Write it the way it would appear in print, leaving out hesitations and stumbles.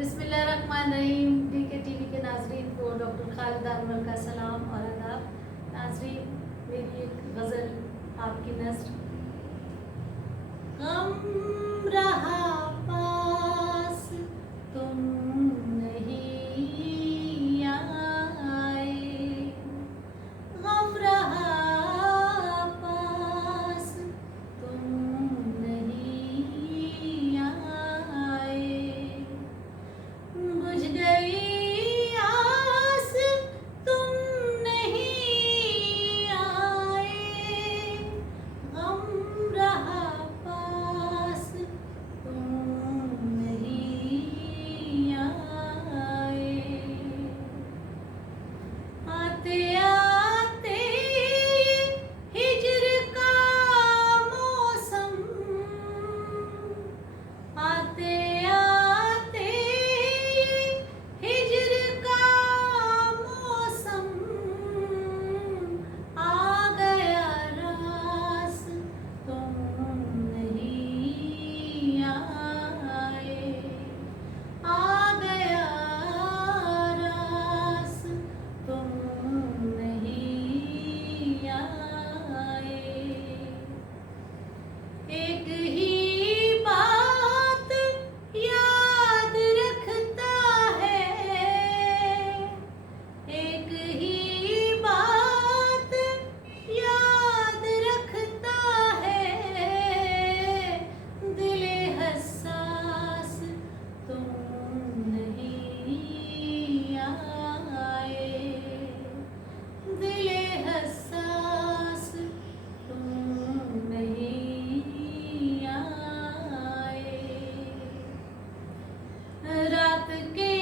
बिस्मिल्लाहिर्रहमानिर्रहीम। DK TV के नाजरीन को डॉक्टर खालिदा अनवर का सलाम और आदाब। नाजरीन, मेरी एक गज़ल आपकी नज़र। गम रहा पास तुम नहीं आए, गम रहा पास तुम नहीं आए, बुझ गई आस तुम नहीं आए, गम रहा पास तुम नहीं आए। आते आते हिज्र का मौसम, आते आते हिज्र का मौसम, आ गया रास तुम नहीं आए, आ गया रास तुम नहीं आए। एक ही बात याद रखता है, एक ही बात याद रखता है, दिले हसास तुम नहीं आए, दिले हसास तुम नहीं आए। रात के